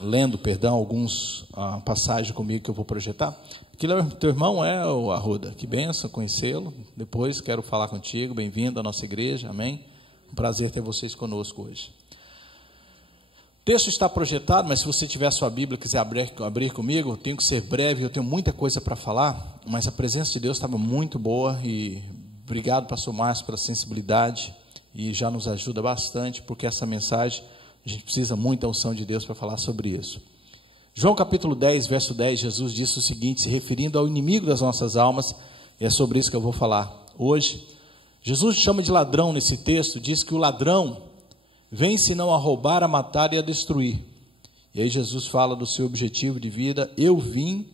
lendo, alguns passagens comigo que eu vou projetar. Teu irmão é o Arruda, que benção conhecê-lo. Depois quero falar contigo, bem-vindo à nossa igreja, amém? Um prazer ter vocês conosco hoje. O texto está projetado, mas se você tiver a sua Bíblia e quiser abrir comigo, eu tenho que ser breve, eu tenho muita coisa para falar, mas a presença de Deus estava muito boa e obrigado, pastor Márcio, pela sensibilidade e já nos ajuda bastante, porque essa mensagem, a gente precisa muito da unção de Deus para falar sobre isso. João capítulo 10, verso 10, Jesus disse o seguinte, se referindo ao inimigo das nossas almas, e é sobre isso que eu vou falar hoje. Jesus chama de ladrão nesse texto, diz que o ladrão vem senão a roubar, a matar e a destruir. E aí Jesus fala do seu objetivo de vida, eu vim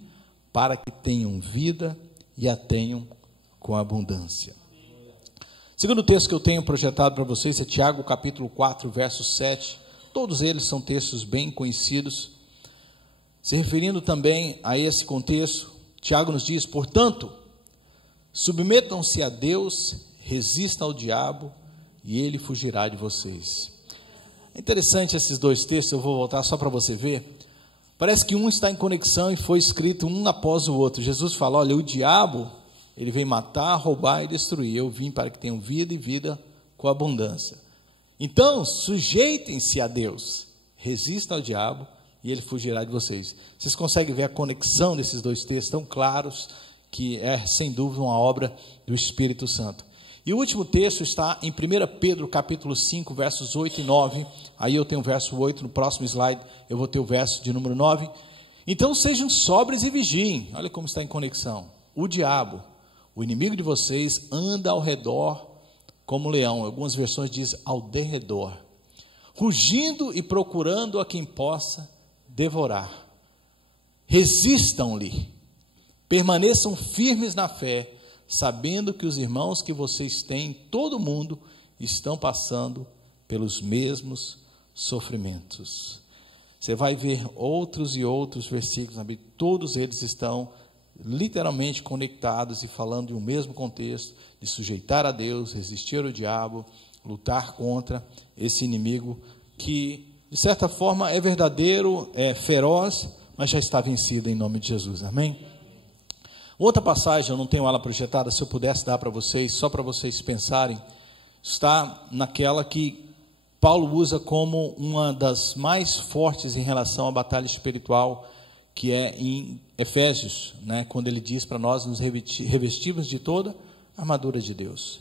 para que tenham vida e a tenham com abundância. Segundo texto que eu tenho projetado para vocês é Tiago capítulo 4, verso 7, todos eles são textos bem conhecidos. Se referindo também a esse contexto, Tiago nos diz, portanto, submetam-se a Deus, resistam ao diabo e ele fugirá de vocês. É interessante esses dois textos, eu vou voltar só para você ver. Parece que um está em conexão e foi escrito um após o outro. Jesus fala, olha, o diabo, ele vem matar, roubar e destruir. Eu vim para que tenham vida e vida com abundância. Então, sujeitem-se a Deus, resistam ao diabo e ele fugirá de vocês. Vocês conseguem ver a conexão desses dois textos tão claros, que é sem dúvida uma obra do Espírito Santo. E o último texto está em 1 Pedro capítulo 5, versos 8 e 9, aí eu tenho o verso 8, no próximo slide eu vou ter o verso de número 9. Então sejam sóbrios e vigiem, olha como está em conexão. O diabo, o inimigo de vocês, anda ao redor como leão, algumas versões dizem ao derredor, rugindo e procurando a quem possa devorar. Resistam-lhe, permaneçam firmes na fé, sabendo que os irmãos que vocês têm em todo o mundo estão passando pelos mesmos sofrimentos. Você vai ver outros e outros versículos na Bíblia, todos eles estão literalmente conectados e falando de um mesmo contexto, de sujeitar a Deus, resistir ao diabo, lutar contra esse inimigo que, de certa forma, é verdadeiro, é feroz, mas já está vencido em nome de Jesus, amém? Outra passagem, eu não tenho ela projetada, se eu pudesse dar para vocês, só para vocês pensarem, está naquela que Paulo usa como uma das mais fortes em relação à batalha espiritual, que é em Efésios, né, quando ele diz para nós nos revestirmos de toda a armadura de Deus.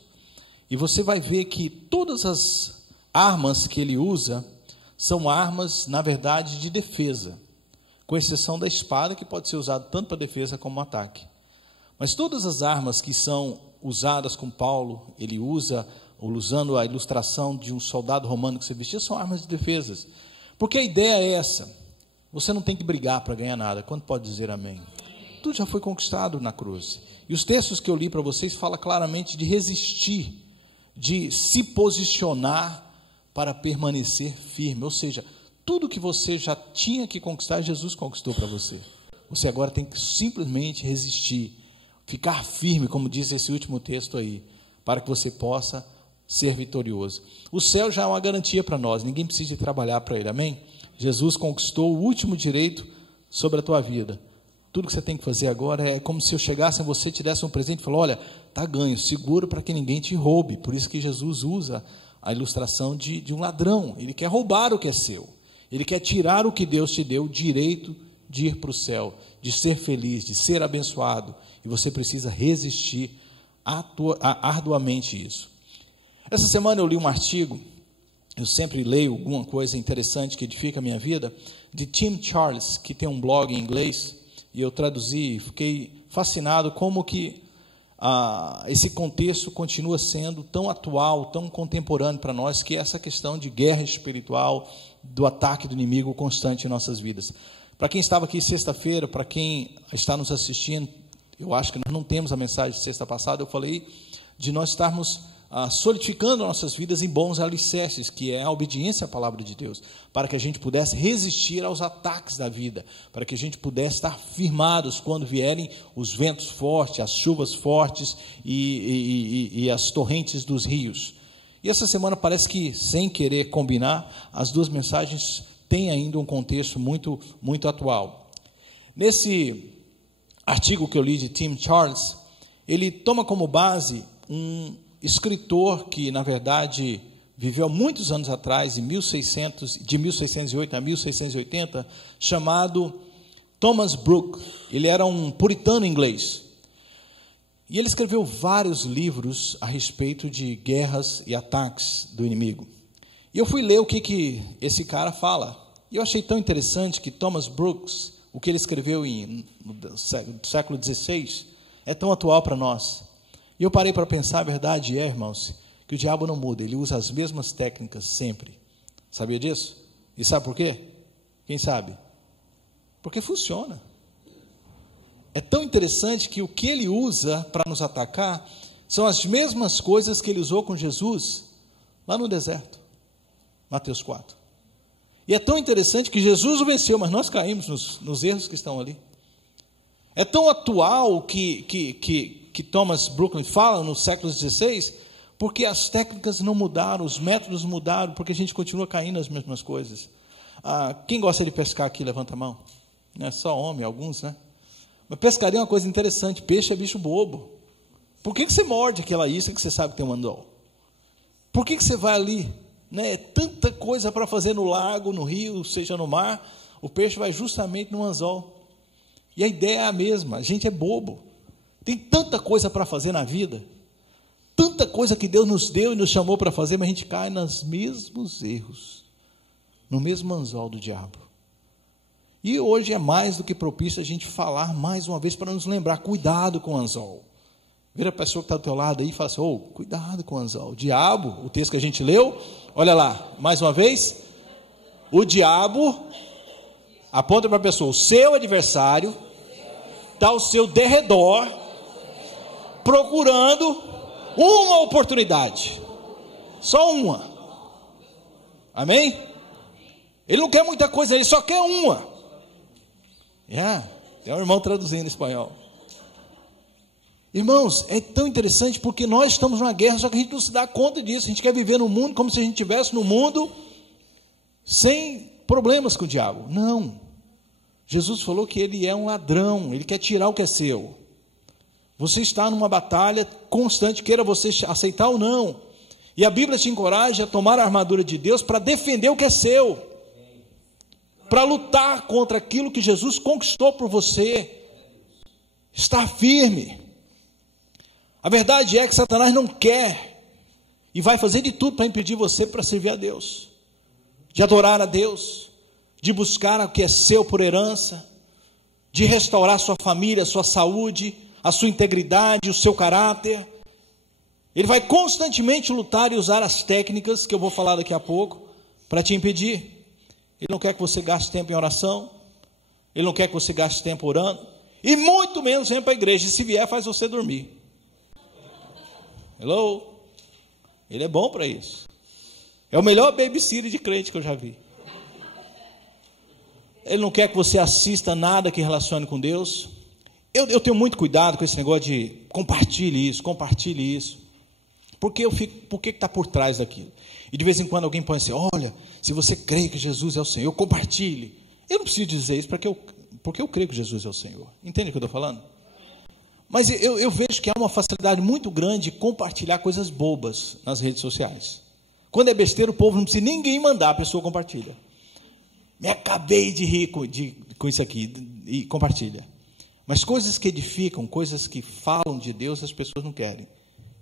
E você vai ver que todas as armas que ele usa são armas, na verdade, de defesa, com exceção da espada, que pode ser usada tanto para defesa como ataque. Mas todas as armas que são usadas com Paulo, ele usa, usando a ilustração de um soldado romano que se vestia, são armas de defesa. Porque a ideia é essa, você não tem que brigar para ganhar nada. Quando pode dizer amém? Tudo já foi conquistado na cruz. E os textos que eu li para vocês falam claramente de resistir, de se posicionar para permanecer firme. Ou seja, tudo que você já tinha que conquistar, Jesus conquistou para você. Você agora tem que simplesmente resistir, ficar firme, como diz esse último texto aí, para que você possa ser vitorioso. O céu já é uma garantia para nós, ninguém precisa trabalhar para ele, amém? Jesus conquistou o último direito sobre a tua vida. Tudo que você tem que fazer agora é como se eu chegasse a você, te desse um presente e falasse, olha, está ganho, seguro para que ninguém te roube. Por isso que Jesus usa a ilustração de um ladrão. Ele quer roubar o que é seu. Ele quer tirar o que Deus te deu, o direito de ir para o céu, de ser feliz, de ser abençoado. E você precisa resistir arduamente isso. Essa semana eu li um artigo, eu sempre leio alguma coisa interessante que edifica a minha vida, de Tim Charles, que tem um blog em inglês, e eu traduzi e fiquei fascinado como que esse contexto continua sendo tão atual, tão contemporâneo para nós, que é essa questão de guerra espiritual, do ataque do inimigo constante em nossas vidas. Para quem estava aqui sexta-feira, para quem está nos assistindo, eu acho que nós não temos a mensagem de sexta passada, eu falei de nós estarmos solidificando nossas vidas em bons alicerces, que é a obediência à palavra de Deus, para que a gente pudesse resistir aos ataques da vida, para que a gente pudesse estar firmados quando vierem os ventos fortes, as chuvas fortes e as torrentes dos rios. E essa semana parece que, sem querer combinar, as duas mensagens tem ainda um contexto muito, muito atual. Nesse artigo que eu li de Tim Charles, ele toma como base um escritor que, na verdade, viveu muitos anos atrás, de 1608 a 1680, chamado Thomas Brooke. Ele era um puritano inglês. E ele escreveu vários livros a respeito de guerras e ataques do inimigo. E eu fui ler o que esse cara fala. E eu achei tão interessante que Thomas Brooks, o que ele escreveu no século XVI, é tão atual para nós. E eu parei para pensar, a verdade é, irmãos, que o diabo não muda, ele usa as mesmas técnicas sempre. Sabia disso? E sabe por quê? Quem sabe? Porque funciona. É tão interessante que o que ele usa para nos atacar são as mesmas coisas que ele usou com Jesus lá no deserto. Mateus 4. E é tão interessante que Jesus o venceu, mas nós caímos nos erros que estão ali. É tão atual que Thomas Brooke fala no século XVI, porque as técnicas não mudaram, os métodos mudaram, porque a gente continua caindo nas mesmas coisas. Quem gosta de pescar aqui, levanta a mão. Não é só homem, alguns, né? Mas pescaria é uma coisa interessante, peixe é bicho bobo. Por que você morde aquela isca que você sabe que tem um anzol? Por que você vai ali? Né? É tanta coisa para fazer no lago, no rio, seja no mar, o peixe vai justamente no anzol. E a ideia é a mesma, a gente é bobo. Tem tanta coisa para fazer na vida, tanta coisa que Deus nos deu e nos chamou para fazer, mas a gente cai nos mesmos erros, no mesmo anzol do diabo. E hoje é mais do que propício a gente falar mais uma vez para nos lembrar, cuidado com o anzol. Vira a pessoa que está do teu lado aí e fala assim, cuidado com o anzol. O diabo, o texto que a gente leu, olha lá, mais uma vez, o diabo, aponta para a pessoa, o seu adversário está ao seu derredor, procurando uma oportunidade, só uma. Amém? Ele não quer muita coisa, ele só quer uma. É um irmão traduzindo em espanhol. Irmãos, é tão interessante porque nós estamos numa guerra, só que a gente não se dá conta disso. A gente quer viver no mundo como se a gente estivesse no mundo sem problemas com o diabo. Não. Jesus falou que ele é um ladrão, ele quer tirar o que é seu. Você está numa batalha constante, queira você aceitar ou não. E a Bíblia te encoraja a tomar a armadura de Deus para defender o que é seu. Para lutar contra aquilo que Jesus conquistou por você. Estar firme. A verdade é que Satanás não quer e vai fazer de tudo para impedir você para servir a Deus, de adorar a Deus, de buscar o que é seu por herança, de restaurar sua família, sua saúde, a sua integridade, o seu caráter. Ele vai constantemente lutar e usar as técnicas que eu vou falar daqui a pouco para te impedir. Ele não quer que você gaste tempo em oração, ele não quer que você gaste tempo orando, e muito menos venha para a igreja. E se vier, faz você dormir. Hello? Ele é bom para isso. É o melhor babysitter de crente que eu já vi. Ele não quer que você assista nada que relacione com Deus. Eu tenho muito cuidado com esse negócio de compartilhe isso. Por que está por trás daquilo? E de vez em quando alguém põe assim, olha, se você crê que Jesus é o Senhor, compartilhe. Eu não preciso dizer isso porque eu creio que Jesus é o Senhor. Entende o que eu estou falando? Mas eu vejo que há uma facilidade muito grande de compartilhar coisas bobas nas redes sociais. Quando é besteira, o povo não precisa ninguém mandar, a pessoa compartilha. Me acabei de rir com isso aqui, e compartilha. Mas coisas que edificam, coisas que falam de Deus, as pessoas não querem.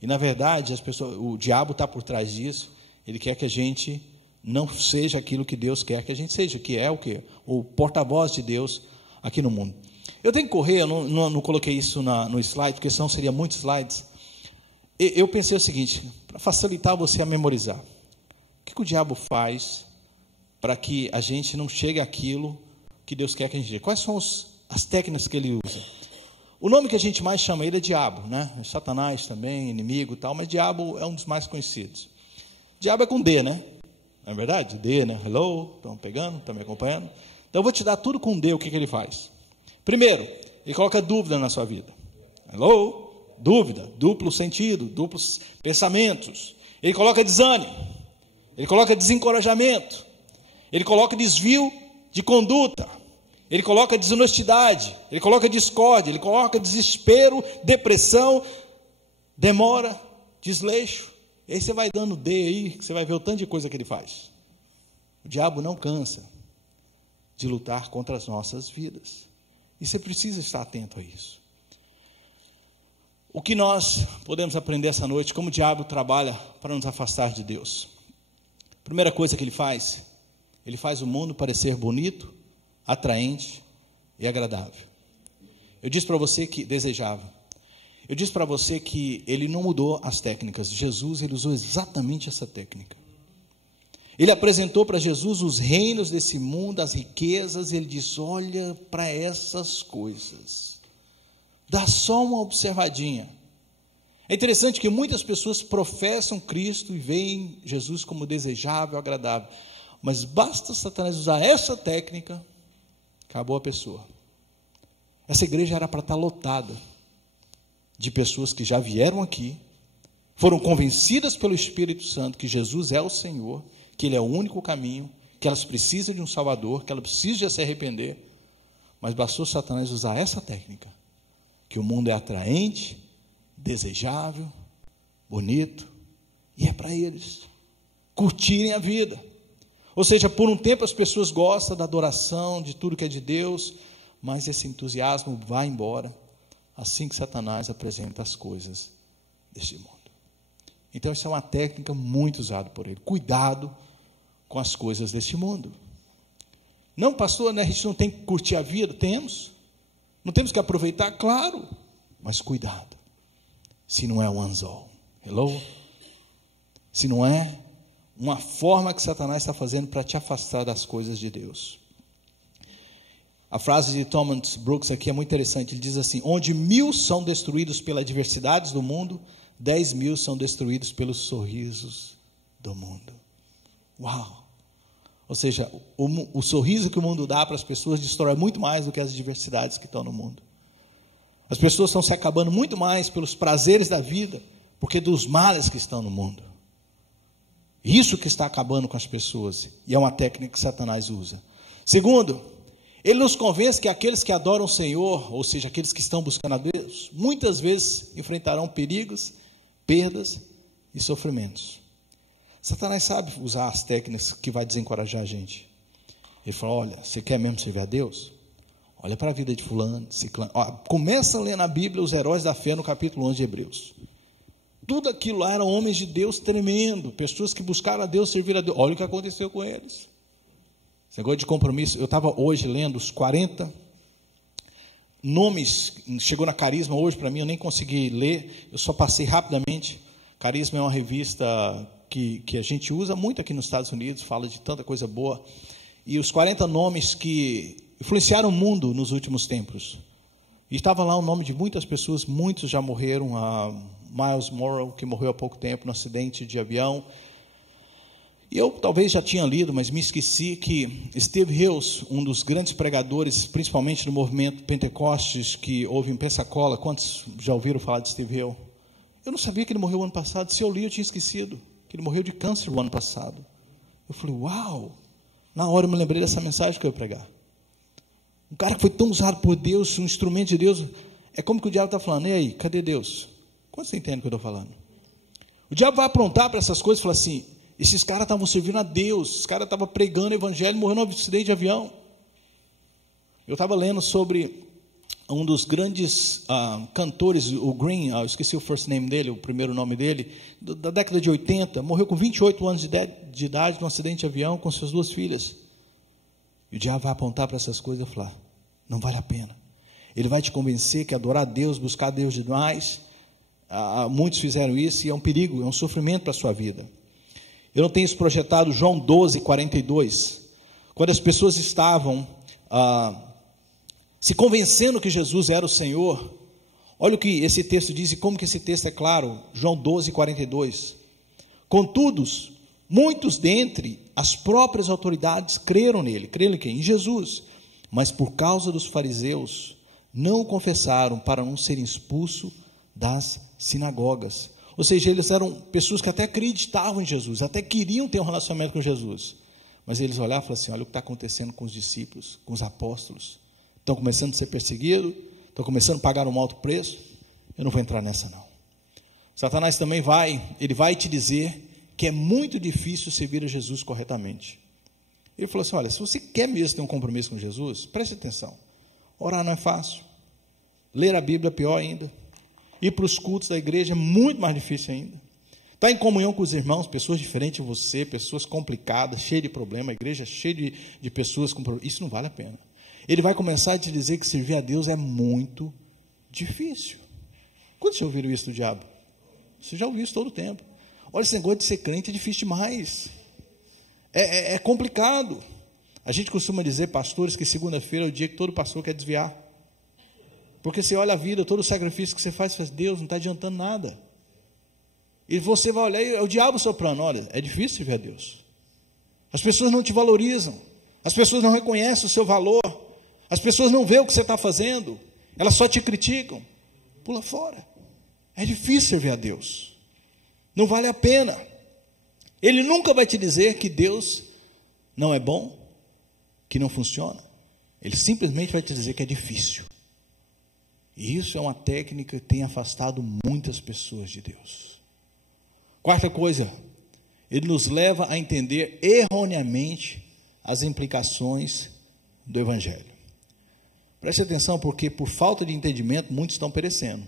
E na verdade, o diabo está por trás disso. Ele quer que a gente não seja aquilo que Deus quer que a gente seja, que é o quê? O porta-voz de Deus aqui no mundo. Eu tenho que correr, eu não coloquei isso no slide, porque senão seria muitos slides. Eu pensei o seguinte, para facilitar você a memorizar. O que o diabo faz para que a gente não chegue àquilo que Deus quer que a gente chegue? Quais são as técnicas que ele usa? O nome que a gente mais chama ele é diabo, né? Satanás também, inimigo e tal, mas diabo é um dos mais conhecidos. Diabo é com D, né? Não é verdade? D, né? Hello, estão pegando, estão me acompanhando? Então eu vou te dar tudo com D, o que ele faz. Primeiro, ele coloca dúvida na sua vida. Hello? Dúvida, duplo sentido, duplos pensamentos. Ele coloca desânimo. Ele coloca desencorajamento. ele coloca desvio de conduta, ele coloca desonestidade, ele coloca discórdia, ele coloca desespero, depressão, demora, desleixo. E aí você vai dando D aí, que você vai ver o tanto de coisa que ele faz. O diabo não cansa de lutar contra as nossas vidas. E você precisa estar atento a isso. O que nós podemos aprender essa noite, como o diabo trabalha para nos afastar de Deus? Primeira coisa que ele faz o mundo parecer bonito, atraente e agradável. Eu disse para você que desejava. Eu disse para você que ele não mudou as técnicas. Jesus, ele usou exatamente essa técnica. Ele apresentou para Jesus os reinos desse mundo, as riquezas, e ele disse: olha para essas coisas. Dá só uma observadinha. É interessante que muitas pessoas professam Cristo e veem Jesus como desejável, agradável. Mas basta Satanás usar essa técnica, acabou a pessoa. Essa igreja era para estar lotada de pessoas que já vieram aqui, foram convencidas pelo Espírito Santo que Jesus é o Senhor, que Ele é o único caminho, que elas precisam de um Salvador, que elas precisam de se arrepender. Mas bastou Satanás usar essa técnica, que o mundo é atraente, desejável, bonito, e é para eles curtirem a vida. Ou seja, por um tempo as pessoas gostam da adoração, de tudo que é de Deus, mas esse entusiasmo vai embora assim que Satanás apresenta as coisas deste mundo. Então, essa é uma técnica muito usada por ele. Cuidado com as coisas deste mundo. Não, pastor, né, a gente não tem que curtir a vida? Temos. Não temos que aproveitar? Claro. Mas cuidado. Se não é um anzol. Hello? Se não é uma forma que Satanás está fazendo para te afastar das coisas de Deus. A frase de Thomas Brooks aqui é muito interessante. Ele diz assim: onde 1000 são destruídos pelas adversidades do mundo, 10.000 são destruídos pelos sorrisos do mundo. Uau! Ou seja, o sorriso que o mundo dá para as pessoas destrói muito mais do que as adversidades que estão no mundo. As pessoas estão se acabando muito mais pelos prazeres da vida, porque dos males que estão no mundo. Isso que está acabando com as pessoas, e é uma técnica que Satanás usa. Segundo, ele nos convence que aqueles que adoram o Senhor, ou seja, aqueles que estão buscando a Deus, muitas vezes enfrentarão perigos, perdas e sofrimentos. Satanás sabe usar as técnicas que vai desencorajar a gente. Ele fala: olha, você quer mesmo servir a Deus? Olha para a vida de fulano, ciclano. Começa a ler na Bíblia os heróis da fé no capítulo 11 de Hebreus. Tudo aquilo lá eram homens de Deus tremendo, pessoas que buscaram a Deus, servir a Deus. Olha o que aconteceu com eles. Esse negócio de compromisso. Eu estava hoje lendo os 40 nomes, chegou na Carisma hoje para mim, eu nem consegui ler, eu só passei rapidamente. Carisma é uma revista que a gente usa muito aqui nos Estados Unidos, fala de tanta coisa boa. E os 40 nomes que influenciaram o mundo nos últimos tempos. E estava lá o nome de muitas pessoas, muitos já morreram. Miles Monroe, que morreu há pouco tempo no acidente de avião. E eu talvez já tinha lido, mas me esqueci que Steve Hills, um dos grandes pregadores, principalmente no movimento Pentecostes, que houve em Pensacola. Quantos já ouviram falar de Steve Hill? Eu não sabia que ele morreu ano passado. Se eu li, eu tinha esquecido que ele morreu de câncer no ano passado. Eu falei: uau! Na hora eu me lembrei dessa mensagem que eu ia pregar. Um cara que foi tão usado por Deus, um instrumento de Deus. É como que o diabo está falando: e aí, cadê Deus? Quanto você entende o que eu estou falando? O diabo vai aprontar para essas coisas e falar assim: esses caras estavam servindo a Deus, esses caras estavam pregando o evangelho, morrendo num acidente de avião. Eu estava lendo sobre um dos grandes cantores, o Green, eu esqueci o first name dele, o primeiro nome dele, da década de 80, morreu com 28 anos de idade num acidente de avião com suas 2 filhas. E o diabo vai apontar para essas coisas e falar: não vale a pena. Ele vai te convencer que adorar a Deus, buscar a Deus demais, muitos fizeram isso, e é um perigo, é um sofrimento para a sua vida. Eu não tenho isso projetado. João 12, 42, quando as pessoas estavam se convencendo que Jesus era o Senhor. Olha o que esse texto diz e como que esse texto é claro. João 12, 42. Contudo, muitos dentre as próprias autoridades creram nele. Creram em quem? Em Jesus. Mas por causa dos fariseus, não o confessaram, para não serem expulsos das sinagogas. Ou seja, eles eram pessoas que até acreditavam em Jesus, até queriam ter um relacionamento com Jesus, Mas eles olhavam e falavam assim: olha o que está acontecendo com os discípulos, com os apóstolos. Estão começando a ser perseguidos, estão começando a pagar um alto preço. Eu não vou entrar nessa não. Satanás também ele vai te dizer que é muito difícil servir a Jesus corretamente. Ele falou assim: olha, se você quer mesmo ter um compromisso com Jesus, preste atenção. Orar não é fácil. Ler a Bíblia é pior ainda. Ir para os cultos da igreja é muito mais difícil ainda. Estar em comunhão com os irmãos, pessoas diferentes de você, pessoas complicadas, cheias de problemas, a igreja cheia de pessoas com problemas, isso não vale a pena. Ele vai começar a te dizer que servir a Deus é muito difícil. Quando você ouviram isso do diabo? Você já ouviu isso todo o tempo. Olha, esse negócio de ser crente é difícil demais. É complicado. A gente costuma dizer, pastores, que segunda-feira é o dia que todo pastor quer desviar. Porque você olha a vida, todo o sacrifício que você faz, Deus, não está adiantando nada. E você vai olhar, é o diabo soprando: olha, é difícil servir a Deus. As pessoas não te valorizam, as pessoas não reconhecem o seu valor, as pessoas não veem o que você está fazendo, elas só te criticam. Pula fora. É difícil servir a Deus. Não vale a pena. Ele nunca vai te dizer que Deus não é bom, que não funciona. Ele simplesmente vai te dizer que é difícil. E isso é uma técnica que tem afastado muitas pessoas de Deus. Quarta coisa, ele nos leva a entender erroneamente as implicações do Evangelho. Preste atenção, porque por falta de entendimento, muitos estão perecendo.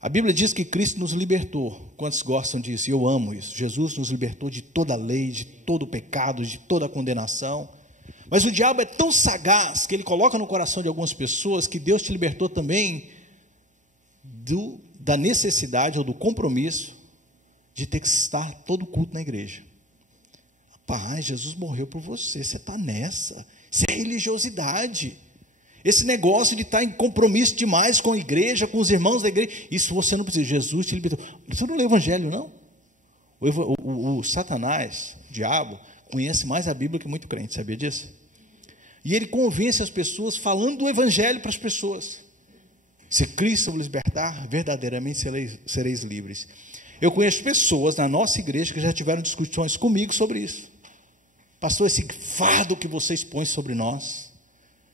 A Bíblia diz que Cristo nos libertou. Quantos gostam disso? E eu amo isso. Jesus nos libertou de toda a lei, de todo o pecado, de toda a condenação. Mas o diabo é tão sagaz que ele coloca no coração de algumas pessoas que Deus te libertou também da necessidade ou do compromisso de ter que estar todo culto na igreja. Rapaz, Jesus morreu por você, você está nessa. Isso é religiosidade. Esse negócio de estar em compromisso demais com a igreja, com os irmãos da igreja, isso você não precisa. Jesus te libertou. Você não lê o Evangelho, não? O Satanás, o diabo, conhece mais a Bíblia que muito crente, sabia disso? E ele convence as pessoas falando do Evangelho para as pessoas. Se Cristo vos libertar, verdadeiramente sereis livres. Eu conheço pessoas na nossa igreja que já tiveram discussões comigo sobre isso. Pastor, esse fardo que vocês põem sobre nós,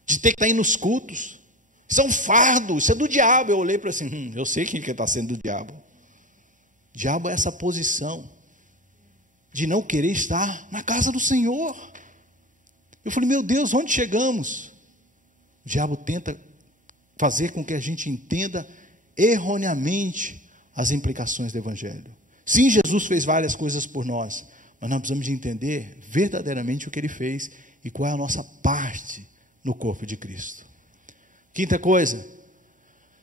de ter que estar indo nos cultos, isso é um fardo, isso é do diabo. Eu olhei para assim, eu sei quem que está sendo do diabo. O diabo é essa posição de não querer estar na casa do Senhor. Eu falei, meu Deus, onde chegamos? O diabo tenta fazer com que a gente entenda erroneamente as implicações do Evangelho. Sim, Jesus fez várias coisas por nós, mas nós precisamos de entender verdadeiramente o que Ele fez e qual é a nossa parte no corpo de Cristo. Quinta coisa,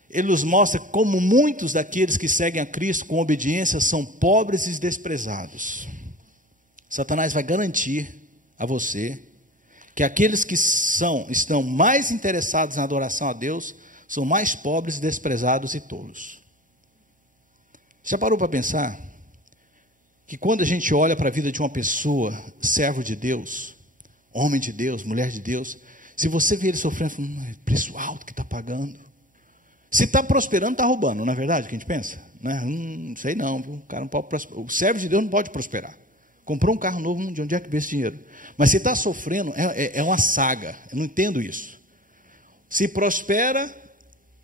Ele nos mostra como muitos daqueles que seguem a Cristo com obediência são pobres e desprezados. Satanás vai garantir a você que aqueles que estão mais interessados na adoração a Deus são mais pobres, desprezados e tolos. Já parou para pensar que quando a gente olha para a vida de uma pessoa, servo de Deus, homem de Deus, mulher de Deus, se você vê ele sofrendo, é preço alto que está pagando. Se está prosperando, está roubando, não é verdade que a gente pensa? Não sei não, viu? O cara não pode prosperar. O servo de Deus não pode prosperar. Comprou um carro novo, de onde é que vê esse dinheiro? Mas se está sofrendo, é uma saga. Eu não entendo isso. Se prospera,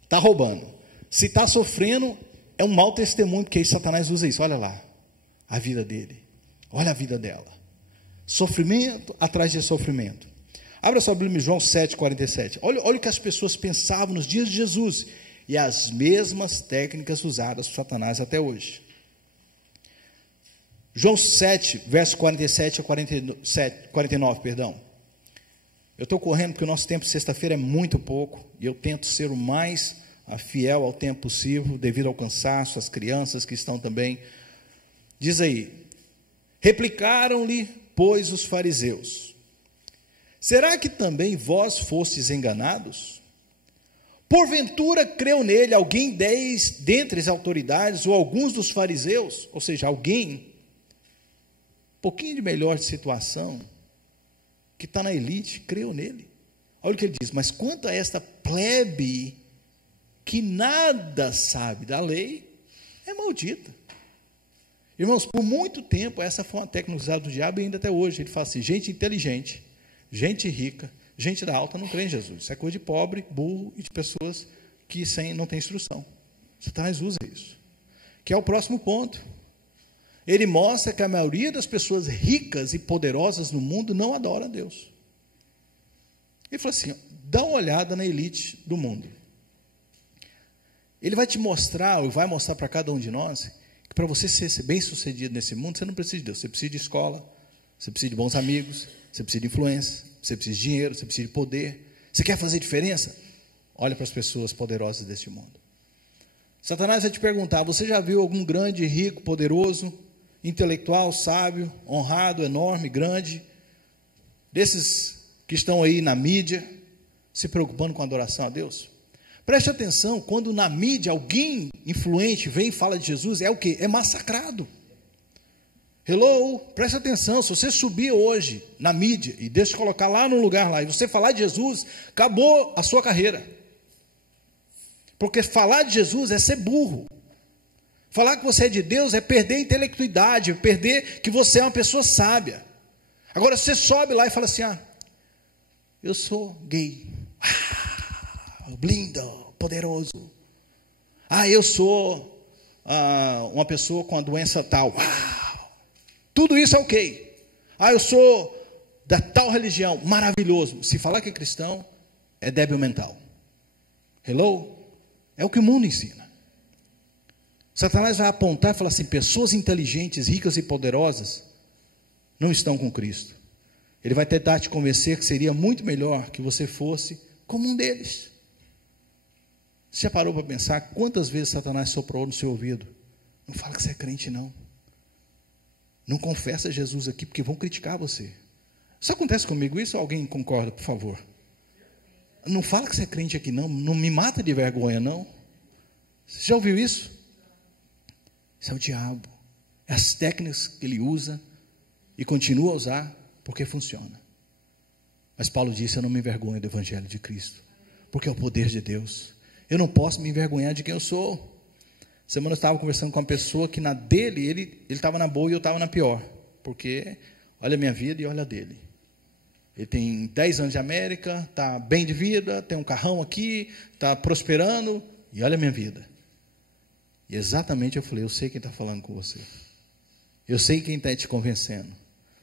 está roubando. Se está sofrendo, é um mau testemunho, porque aí Satanás usa isso. Olha lá, a vida dele. Olha a vida dela. Sofrimento atrás de sofrimento. Abra sua Bíblia em João 7,47. Olha o que as pessoas pensavam nos dias de Jesus. E as mesmas técnicas usadas por Satanás até hoje. João 7, verso 47 a 49, perdão. Eu estou correndo porque o nosso tempo de sexta-feira é muito pouco, e eu tento ser o mais fiel ao tempo possível, devido ao cansaço, as crianças que estão também. Diz aí, replicaram-lhe, pois, os fariseus: será que também vós fostes enganados? Porventura creu nele alguém dentre as autoridades, ou alguns dos fariseus, ou seja, alguém pouquinho de melhor situação, que está na elite, creu nele. Olha o que ele diz: mas quanto a esta plebe, que nada sabe da lei, é maldita. Irmãos, por muito tempo, essa foi uma técnica usada do diabo e ainda até hoje. Ele fala assim, gente inteligente, gente rica, gente da alta não crê em Jesus. Isso é coisa de pobre, burro e de pessoas que não têm instrução. Satanás usa isso. Que é o próximo ponto. Ele mostra que a maioria das pessoas ricas e poderosas no mundo não adora a Deus. Ele fala assim, dá uma olhada na elite do mundo. Ele vai te mostrar, ou vai mostrar para cada um de nós, que para você ser bem sucedido nesse mundo, você não precisa de Deus. Você precisa de escola, você precisa de bons amigos, você precisa de influência, você precisa de dinheiro, você precisa de poder. Você quer fazer diferença? Olha para as pessoas poderosas deste mundo. Satanás vai te perguntar, você já viu algum grande, rico, poderoso, intelectual, sábio, honrado, enorme, grande, desses que estão aí na mídia, se preocupando com a adoração a Deus? Preste atenção, quando na mídia alguém influente vem e fala de Jesus, é o quê? É massacrado. Hello, preste atenção, se você subir hoje na mídia e deixa eu colocar lá num lugar lá, e você falar de Jesus, acabou a sua carreira. Porque falar de Jesus é ser burro. Falar que você é de Deus é perder a intelectualidade, perder que você é uma pessoa sábia. Agora você sobe lá e fala assim, eu sou gay. Blindo, poderoso. Eu sou uma pessoa com a doença tal. Tudo isso é ok. Eu sou da tal religião, maravilhoso. Se falar que é cristão, é débil mental. Hello? É o que o mundo ensina. Satanás vai apontar e falar assim, pessoas inteligentes, ricas e poderosas não estão com Cristo. Ele vai tentar te convencer que seria muito melhor que você fosse como um deles. Você já parou para pensar quantas vezes Satanás soprou no seu ouvido? Não fala que você é crente, não. Não confessa Jesus aqui, porque vão criticar você. Isso acontece comigo, isso? Alguém concorda, por favor? Não fala que você é crente aqui, não. Não me mata de vergonha, não. Você já ouviu isso? Isso é o diabo. É as técnicas que ele usa e continua a usar, porque funciona. Mas Paulo disse, eu não me envergonho do Evangelho de Cristo, porque é o poder de Deus. Eu não posso me envergonhar de quem eu sou. Semana eu estava conversando com uma pessoa que na dele, ele estava na boa e eu estava na pior. Porque olha a minha vida e olha a dele. Ele tem 10 anos de América, está bem de vida, tem um carrão aqui, está prosperando, e olha a minha vida. E exatamente eu falei, eu sei quem está falando com você. Eu sei quem está te convencendo.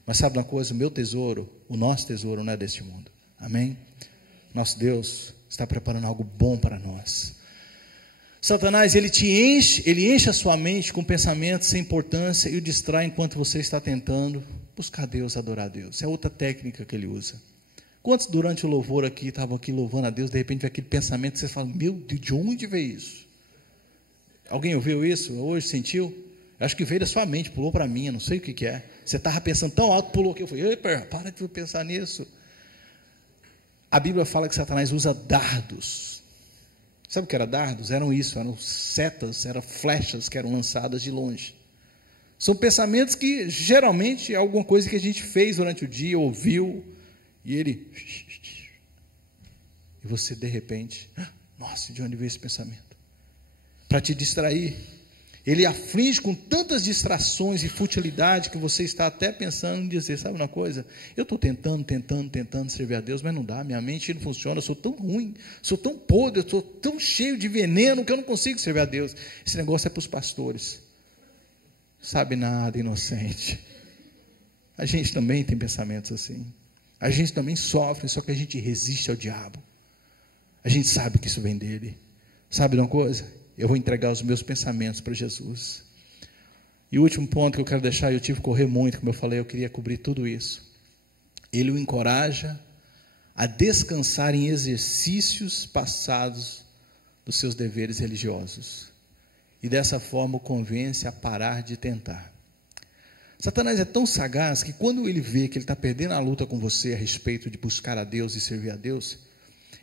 Mas sabe uma coisa, o meu tesouro, o nosso tesouro não é deste mundo. Amém? Nosso Deus está preparando algo bom para nós. Satanás, ele enche a sua mente com pensamentos sem importância e o distrai enquanto você está tentando buscar Deus, adorar a Deus. É outra técnica que ele usa. Quantos durante o louvor aqui estavam aqui louvando a Deus, de repente vem aquele pensamento que você fala, meu Deus, de onde veio isso? Alguém ouviu isso hoje, sentiu? Acho que veio da sua mente, pulou para mim, não sei o que é. Você estava pensando tão alto, pulou aqui. Eu falei, para de pensar nisso. A Bíblia fala que Satanás usa dardos. Sabe o que era dardos? Eram setas, eram flechas que eram lançadas de longe. São pensamentos que geralmente é alguma coisa que a gente fez durante o dia, ouviu, e ele... E você de repente, nossa, de onde veio esse pensamento? Para te distrair. Ele aflige com tantas distrações e futilidade que você está até pensando em dizer, sabe uma coisa? Eu estou tentando servir a Deus, mas não dá, minha mente não funciona, eu sou tão ruim, sou tão podre, eu estou tão cheio de veneno que eu não consigo servir a Deus. Esse negócio é para os pastores. Sabe nada, inocente. A gente também tem pensamentos assim. A gente também sofre, só que a gente resiste ao diabo. A gente sabe que isso vem dele. Sabe de uma coisa? Eu vou entregar os meus pensamentos para Jesus. E o último ponto que eu quero deixar, eu tive que correr muito, como eu falei, eu queria cobrir tudo isso. Ele o encoraja a descansar em exercícios passados dos seus deveres religiosos. E dessa forma o convence a parar de tentar. Satanás é tão sagaz que quando ele vê que ele está perdendo a luta com você a respeito de buscar a Deus e servir a Deus,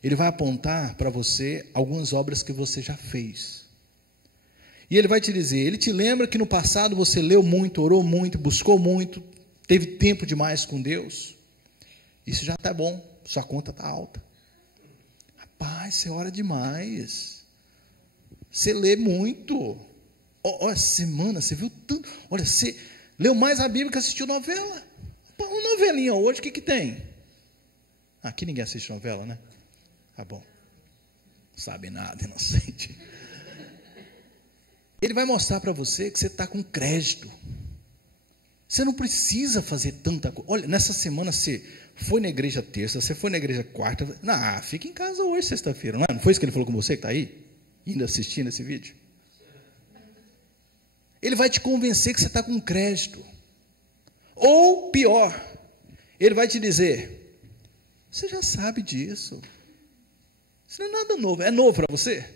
ele vai apontar para você algumas obras que você já fez. E ele vai te dizer, ele te lembra que no passado você leu muito, orou muito, buscou muito, teve tempo demais com Deus. Isso já está bom, sua conta está alta. Rapaz, você ora demais. Você lê muito. Olha, essa semana você viu tanto. Olha, você leu mais a Bíblia que assistiu novela. Uma novelinha hoje, o que tem? Aqui ninguém assiste novela, né? Tá bom. Não sabe nada, inocente. Ele vai mostrar para você que você está com crédito. Você não precisa fazer tanta coisa. Olha, nessa semana você foi na igreja terça, você foi na igreja quarta. Não, fica em casa hoje, sexta-feira. Não foi isso que ele falou com você que está aí? Indo assistindo esse vídeo? Ele vai te convencer que você está com crédito. Ou pior, ele vai te dizer, você já sabe disso. Isso não é nada novo. É novo para você?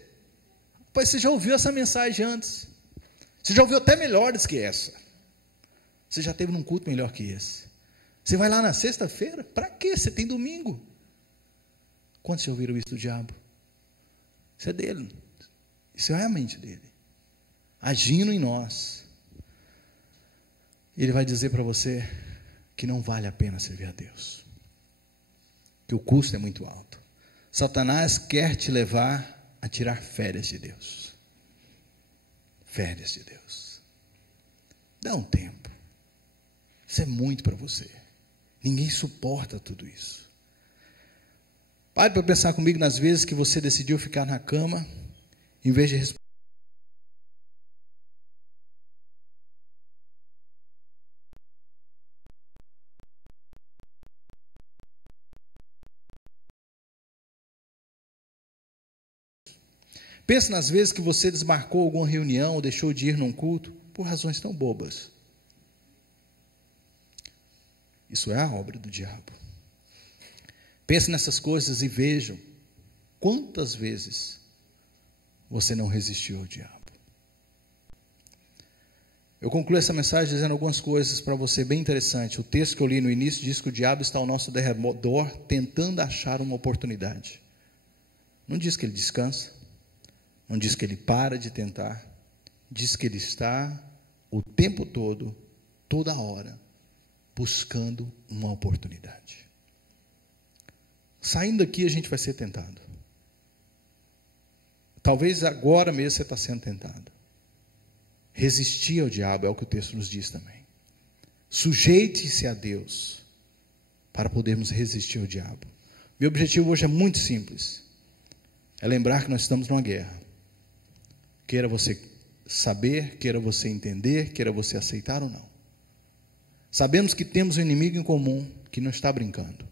Pois você já ouviu essa mensagem antes. Você já ouviu até melhores que essa. Você já teve num culto melhor que esse. Você vai lá na sexta-feira? Para quê? Você tem domingo. Quantos já ouviram isso do diabo? Isso é dele. Isso é a mente dele. Agindo em nós. Ele vai dizer para você que não vale a pena servir a Deus. Que o custo é muito alto. Satanás quer te levar a tirar férias de Deus. Férias de Deus. Dá um tempo. Isso é muito para você. Ninguém suporta tudo isso. Pare para pensar comigo nas vezes que você decidiu ficar na cama, em vez de responder. Pense nas vezes que você desmarcou alguma reunião ou deixou de ir num culto por razões tão bobas. Isso é a obra do diabo. Pense nessas coisas e vejam quantas vezes você não resistiu ao diabo. Eu concluo essa mensagem dizendo algumas coisas para você bem interessante. O texto que eu li no início diz que o diabo está ao nosso derredor tentando achar uma oportunidade. Não diz que ele descansa, não diz que ele para de tentar, diz que ele está o tempo todo, toda hora, buscando uma oportunidade. Saindo daqui a gente vai ser tentado. Talvez agora mesmo você está sendo tentado. Resistir ao diabo é o que o texto nos diz também. Sujeite-se a Deus para podermos resistir ao diabo. Meu objetivo hoje é muito simples. É lembrar que nós estamos numa guerra. Queira você saber, queira você entender, queira você aceitar ou não. Sabemos que temos um inimigo em comum que não está brincando.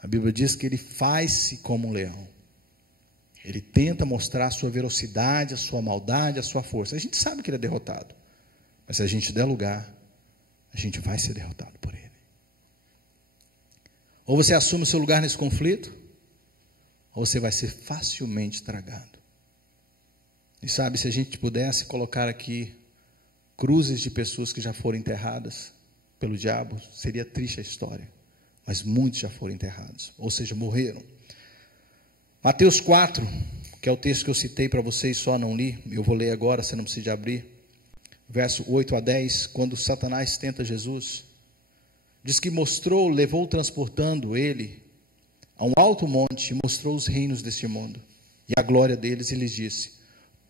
A Bíblia diz que ele faz-se como um leão. Ele tenta mostrar a sua velocidade, a sua maldade, a sua força. A gente sabe que ele é derrotado. Mas se a gente der lugar, a gente vai ser derrotado por ele. Ou você assume o seu lugar nesse conflito, ou você vai ser facilmente tragado. E sabe, se a gente pudesse colocar aqui cruzes de pessoas que já foram enterradas pelo diabo, seria triste a história. Mas muitos já foram enterrados, ou seja, morreram. Mateus 4, que é o texto que eu citei para vocês, só não li, eu vou ler agora, você não precisa abrir. Verso 8 a 10, quando Satanás tenta Jesus, diz que levou transportando ele a um alto monte e mostrou os reinos deste mundo e a glória deles e lhes disse,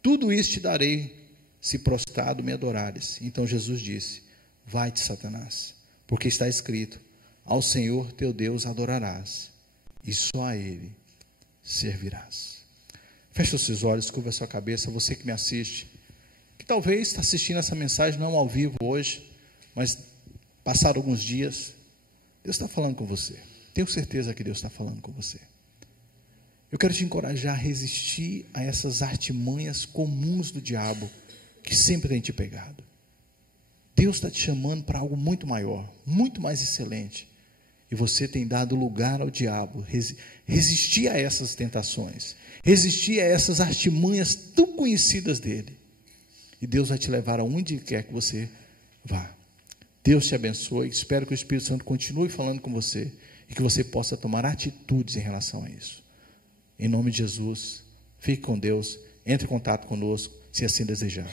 tudo isso te darei se prostrado me adorares. Então Jesus disse, vai-te Satanás, porque está escrito, ao Senhor teu Deus adorarás e só a Ele servirás. Feche os seus olhos, curva a sua cabeça, você que me assiste, que talvez está assistindo essa mensagem não ao vivo hoje, mas passaram alguns dias, Deus está falando com você. Tenho certeza que Deus está falando com você. Eu quero te encorajar a resistir a essas artimanhas comuns do diabo, que sempre tem te pegado. Deus está te chamando para algo muito maior, muito mais excelente. E você tem dado lugar ao diabo. Resistir a essas tentações. Resistir a essas artimanhas tão conhecidas dele. E Deus vai te levar aonde quer que você vá. Deus te abençoe. Espero que o Espírito Santo continue falando com você. E que você possa tomar atitudes em relação a isso. Em nome de Jesus, fique com Deus. Entre em contato conosco, se assim desejar.